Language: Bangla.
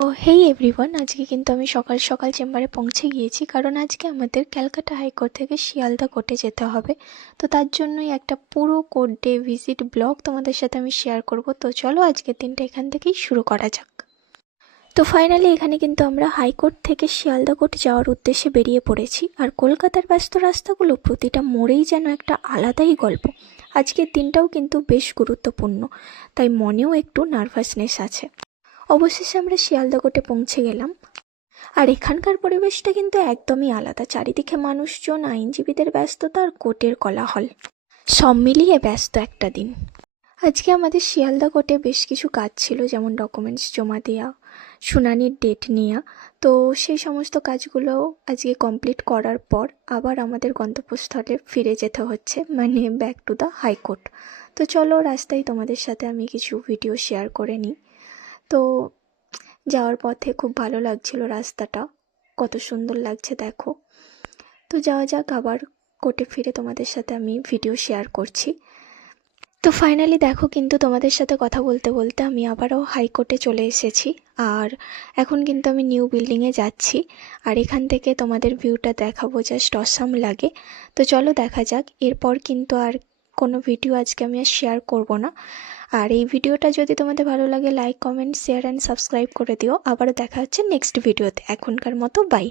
ও হেই এভরিওয়ান, আজকে কিন্তু আমি সকাল সকাল চেম্বারে পৌঁছে গিয়েছি, কারণ আজকে আমাদের ক্যালকাটা হাইকোর্ট থেকে শিয়ালদা কোর্টে যেতে হবে। তো তার জন্যই একটা পুরো কোর্ট ডে ভিজিট ব্লগ তোমাদের সাথে আমি শেয়ার করব। তো চলো আজকের দিনটা এখান থেকেই শুরু করা যাক। তো ফাইনালি এখানে কিন্তু আমরা হাইকোর্ট থেকে শিয়ালদা কোর্ট যাওয়ার উদ্দেশ্যে বেরিয়ে পড়েছি। আর কলকাতার ব্যস্ত রাস্তাগুলো প্রতিটা মোড়েই যেন একটা আলাদাই গল্প। আজকের দিনটাও কিন্তু বেশ গুরুত্বপূর্ণ, তাই মনেও একটু নার্ভাসনেস আছে। অবশেষে আমরা শিয়ালদা কোর্টে পৌঁছে গেলাম। আর এখানকার পরিবেশটা কিন্তু একদমই আলাদা। চারিদিকে মানুষজন, আইনজীবীদের ব্যস্ততা আর কোর্টের কোলাহল, সব মিলিয়ে ব্যস্ত একটা দিন। আজকে আমাদের শিয়ালদা কোর্টে বেশ কিছু কাজ ছিল, যেমন ডকুমেন্টস জমা দেওয়া, শুনানির ডেট নেওয়া। তো সেই সমস্ত কাজগুলো আজকে কমপ্লিট করার পর আবার আমাদের গন্তব্যস্থলে ফিরে যেতে হচ্ছে, মানে ব্যাক টু দ্য হাইকোর্ট। তো চলো রাস্তায় তোমাদের সাথে আমি কিছু ভিডিও শেয়ার করে নিই। তো যাওয়ার পথে খুব ভালো লাগছিল, রাস্তাটা কত সুন্দর লাগছে দেখো। তো যাওয়া যাক, আবার কোর্টে ফিরে তোমাদের সাথে আমি ভিডিও শেয়ার করছি। তো ফাইনালি দেখো, কিন্তু তোমাদের সাথে কথা বলতে বলতে আমি আবারও হাইকোর্টে চলে এসেছি। আর এখন কিন্তু আমি নিউ বিল্ডিংয়ে যাচ্ছি, আর এখান থেকে তোমাদের ভিউটা দেখাবো, জাস্ট অসাম লাগে। তো চলো দেখা যাক। এরপর কিন্তু আর কোনো ভিডিও আজকে আমি আর শেয়ার করব না। আর এই ভিডিওটা যদি তোমাদের ভালো লাগে, like, comment, share and subscribe করে দিও। আবারও দেখা হচ্ছে নেক্সট ভিডিওতে। এখনকার মতো বাই।